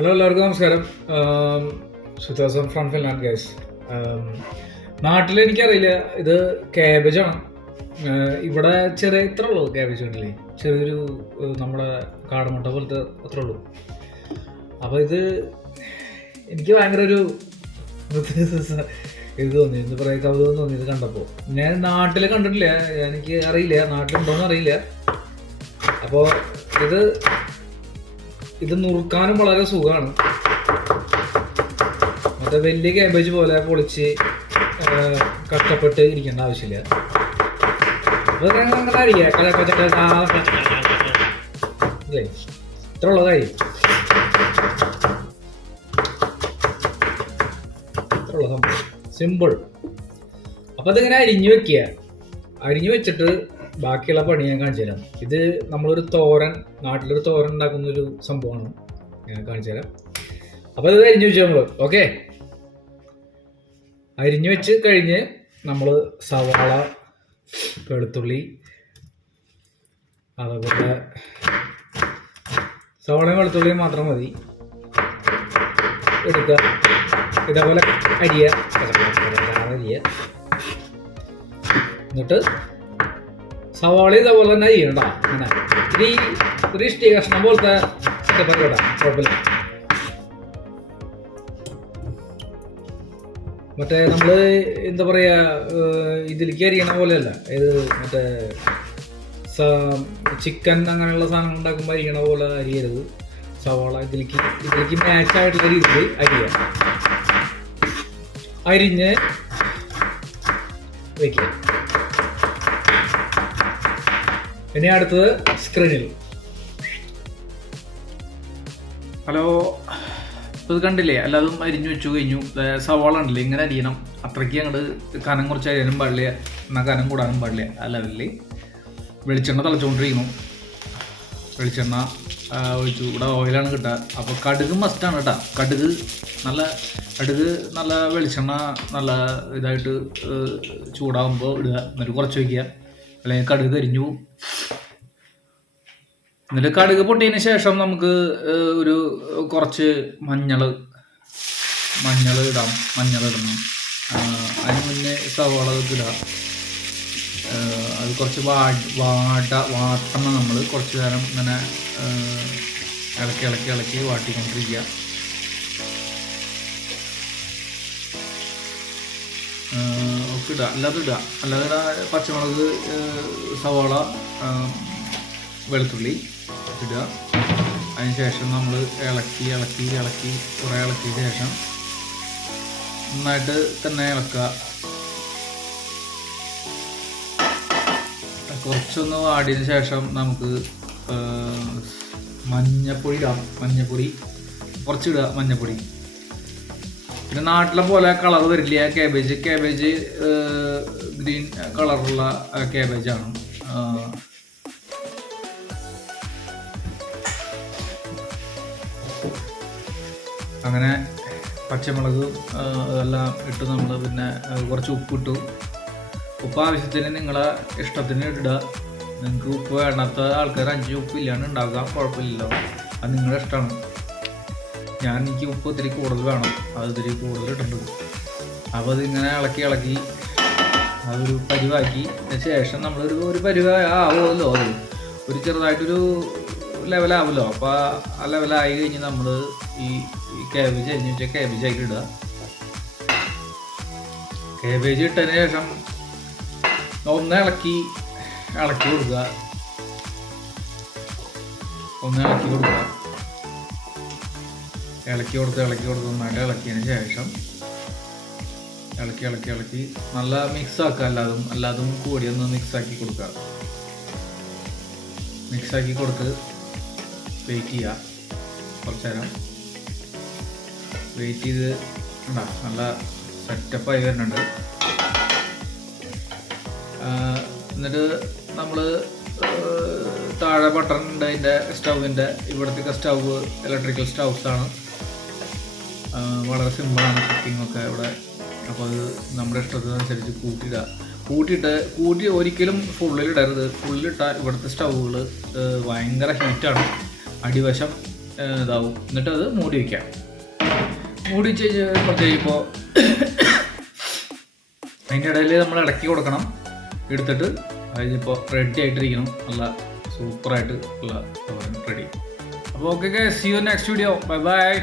Hello, എല്ലാവർക്കും നമസ്കാരം. സുധാസം from Finland guys. നാട്ടിൽ എനിക്കറിയില്ല, ഇത് ക്യാബേജാണ്. ഇവിടെ ചെറിയ ഇത്ര ഉള്ളൂ ക്യാബേജ് കണ്ടില്ലേ, ചെറിയൊരു നമ്മുടെ കാടമുട്ട പോലത്തെ അത്ര ഉള്ളൂ. അപ്പോൾ ഇത് എനിക്ക് ഭയങ്കര ഒരു ഇത് തോന്നി, എന്താ പറയുക, കൗതുകം തോന്നി ഇത് കണ്ടപ്പോൾ. ഞാൻ നാട്ടിൽ കണ്ടിട്ടില്ല, എനിക്ക് അറിയില്ല നാട്ടിലുണ്ടോയെന്ന് അറിയില്ല. അപ്പോൾ ഇത് നുറുക്കാനും വളരെ സുഖമാണ്. മറ്റേ വലിയ ക്യാബേജ് പോലെ പൊളിച്ച് കഷ്ടപ്പെട്ട് ഇരിക്കേണ്ട ആവശ്യമില്ല. അല്ലേ, ഇത്ര ഉള്ള കാര്യം, ഇത്ര ഉള്ള സംഭവം, സിമ്പിൾ. അപ്പം അതിങ്ങനെ അരിഞ്ഞു വെച്ചിട്ട് ബാക്കിയുള്ള പണി ഞാൻ കാണിച്ചു തരാം. ഇത് നമ്മളൊരു തോരൻ, നാട്ടിലൊരു തോരൻ ഉണ്ടാക്കുന്നൊരു സംഭവമാണ്, ഞാൻ കാണിച്ചു തരാം. അപ്പോൾ ഇത് അരിഞ്ഞു വെച്ചു നമ്മൾ. ഓക്കെ, അരിഞ്ഞു വെച്ച് കഴിഞ്ഞ് നമ്മൾ സവാള, വെളുത്തുള്ളി, അതേപോലെ സവാളയും വെളുത്തുള്ളിയും മാത്രം മതി എടുക്കുക. ഇതേപോലെ അരിയുക. എന്നിട്ട് സവാള ഇതേപോലെ തന്നെ അരിയണ്ട, ഇങ്ങനെ ഒരു ഇഷ്ടി കഷ്ണം പോലത്തെ സെറ്റപ്പൊക്കെ ഇടാം, കുഴപ്പമില്ല. മറ്റേ നമ്മൾ എന്താ പറയുക, ഇതിലേക്ക് അരിയണ പോലെയല്ല, ഇത് മറ്റേ ചിക്കൻ അങ്ങനെയുള്ള സാധനങ്ങൾ ഉണ്ടാക്കുമ്പോൾ അരിയണ പോലെ അരിയരുത്. സവാള ഇതിലേക്ക് മാച്ചായിട്ടുള്ള രീതിയിൽ അരിഞ്ഞ് വയ്ക്കുക. ഇനി അടുത്തത് സ്ക്രീനിൽ. ഹലോ, ഇത് കണ്ടില്ലേ, എല്ലാതും അരിഞ്ഞു വെച്ചു കഴിഞ്ഞു. സവാള ഉണ്ടല്ലേ, ഇങ്ങനെ അരിയണം. അത്രയ്ക്ക് അങ്ങോട്ട് കനം കുറച്ച് അരിയാനും പാടില്ല, എന്നാൽ കനം കൂടാനും പാടില്ല. ആ ലെവലിൽ വെളിച്ചെണ്ണ തിളച്ചുകൊണ്ടിരിക്കുന്നു. വെളിച്ചെണ്ണ ഒഴിച്ചു. ഇവിടെ ഓയിലാണ് കിട്ടുക. അപ്പോൾ കടുക് മസ്റ്റാണ് കേട്ടോ. കടുക് നല്ല വെളിച്ചെണ്ണ നല്ല ഇതായിട്ട് ചൂടാകുമ്പോൾ ഇടുക. എന്നിട്ട് കുറച്ച് വയ്ക്കുക, അല്ലെങ്കിൽ കടുക് കരിഞ്ഞു. എന്നിട്ട് കടുക് പൊട്ടിയതിന് ശേഷം നമുക്ക് ഒരു കുറച്ച് മഞ്ഞൾ ഇടാം. മഞ്ഞൾ ഇടണം. അതിന് മുന്നേ സവാള ഇടുക. അത് കുറച്ച് വാട്ടണം. നമ്മൾ കുറച്ച് നേരം ഇങ്ങനെ ഇളക്കി വാട്ടിക്കൊണ്ടിരിക്കുക. ഒക്കെ അല്ലാതെ പച്ചമുളക്, സവാള, വെളുത്തുള്ളി ഇടുക. അതിന് ശേഷം നമ്മൾ ഇളക്കി കുറേ ഇളക്കിയ ശേഷം നന്നായിട്ട് തന്നെ ഇളക്കുക. കുറച്ചൊന്ന് വാടിയതിന് ശേഷം നമുക്ക് മഞ്ഞപ്പൊടി ഇടാം. കുറച്ചിടുക മഞ്ഞപ്പൊടി. പിന്നെ നാട്ടിലെ പോലെ കളർ വരില്ല ക്യാബേജ് ഗ്രീൻ കളറുള്ള ക്യാബേജാണ്. അങ്ങനെ പച്ചമുളക് എല്ലാം ഇട്ട് നമ്മൾ പിന്നെ കുറച്ച് ഉപ്പിട്ടു. ഉപ്പ് ആവശ്യത്തിന് നിങ്ങളെ ഇഷ്ടത്തിന് ഇടുക. നിങ്ങൾക്ക് ഉപ്പ് വേണ്ടാത്ത ആൾക്കാർ 5 ഉപ്പ് ഇല്ലാണ്ട് ഉണ്ടാക്കാം, കുഴപ്പമില്ലല്ലോ, അത് നിങ്ങളുടെ ഇഷ്ടമാണ്. എനിക്ക് ഉപ്പ് ഇത്തിരി കൂടുതൽ വേണം, അത് ഇത്തിരി കൂടുതൽ ഇട്ടിട്ടുണ്ട്. അപ്പോൾ അതിങ്ങനെ ഇളക്കി അതൊരു പരിവാക്കി ശേഷം നമ്മളൊരു പരിവാകുമല്ലോ, അത് ഒരു ചെറുതായിട്ടൊരു ലെവലാവുമല്ലോ. അപ്പോൾ ആ ലെവലായി കഴിഞ്ഞ് നമ്മൾ ഈ ക്യാബേജ് അരിഞ്ഞ് വെച്ചാൽ ക്യാബേജ് ആയിട്ട് ഇടുക. ക്യാബേജ് ഇട്ടതിന് ശേഷം ഒന്ന് ഇളക്കി കൊടുക്കുക. ഇളക്കി കൊടുത്ത് നന്നായിട്ട് ഇളക്കിയതിന് ശേഷം ഇളക്കി നല്ല മിക്സ് ആക്കുക. എല്ലാതും കൂടി ഒന്ന് മിക്സാക്കി കൊടുക്കുക. മിക്സാക്കി കൊടുത്ത് വെയിറ്റ് ചെയ്യുക. കുറച്ച് നേരം വെയിറ്റ് ചെയ്ത് നല്ല സെറ്റപ്പായി വരുന്നുണ്ട്. എന്നിട്ട് നമ്മൾ താഴെ ബട്ടൺ ഉണ്ട് അതിൻ്റെ സ്റ്റൗവിൻ്റെ. ഇവിടത്തേക്ക് സ്റ്റൗവ് ഇലക്ട്രിക്കൽ സ്റ്റൗവ്സാണ്. വളരെ സിമ്പിളാണ് കുക്കിങ്ങൊക്കെ ഇവിടെ. അപ്പോൾ അത് നമ്മുടെ ഇഷ്ടത്തിനനുസരിച്ച് കൂട്ടി ഒരിക്കലും ഫുള്ളിലിടരുത്. ഫുള്ളിലിട്ടാൽ ഇവിടുത്തെ സ്റ്റൗവുകൾ ഭയങ്കര ഹീറ്റാണ്. അടിവശം ഇതാവും. എന്നിട്ട് അത് മൂടി വയ്ക്കാം. മൂടി വെച്ച് കുറച്ച് കഴിയുമ്പോൾ അതിൻ്റെ ഇടയിൽ നമ്മൾ ഇളക്കി കൊടുക്കണം. എടുത്തിട്ട് അതിനിപ്പോൾ റെഡി ആയിട്ടിരിക്കണം. നല്ല സൂപ്പറായിട്ട് ഉള്ള തോരൻ റെഡി. അപ്പോൾ okay, see you next video. Bye by.